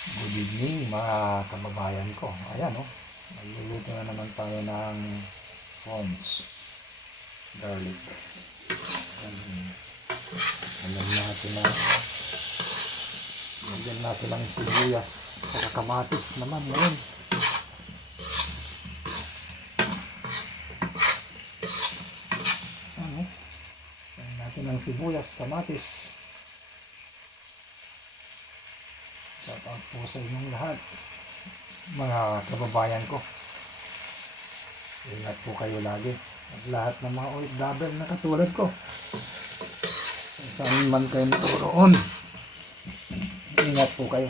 Good evening mga kababayan ko. Ayan magluluto na naman tayo ng prawns garlic. Alam natin na lagyan natin ng sibuyas sa kamatis naman ngayon. Lagyan natin ng sibuyas, kamatis. Shout out po sa inyong lahat, mga kababayan ko. Ingat po kayo lagi. At lahat ng mga OFW na katulad ko, saan man kayo natoroon, ingat po kayo.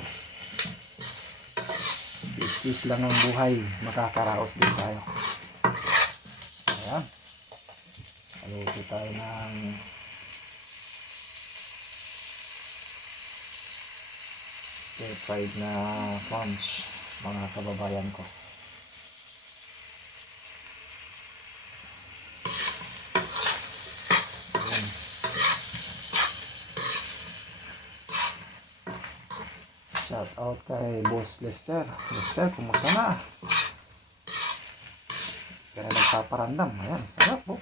Business lang ang buhay, makakaraos din tayo. Ayan, haluto tayo ng stir fried na prawns, mga kababayan ko. Ayan. Shout out kay Boss Lester. Lester, kumusta na? Kaya nagpaparandam. Ayan, sarap po.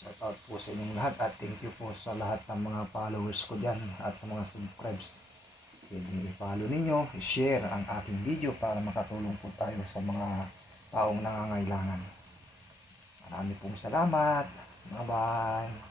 Shout out po sa inyong lahat at thank you po sa lahat ng mga followers ko dyan at sa mga subscribes. Pwede i-follow ninyo, i-share ang aking video para makatulong po tayo sa mga taong nangangailangan. Marami pong salamat. Bye bye.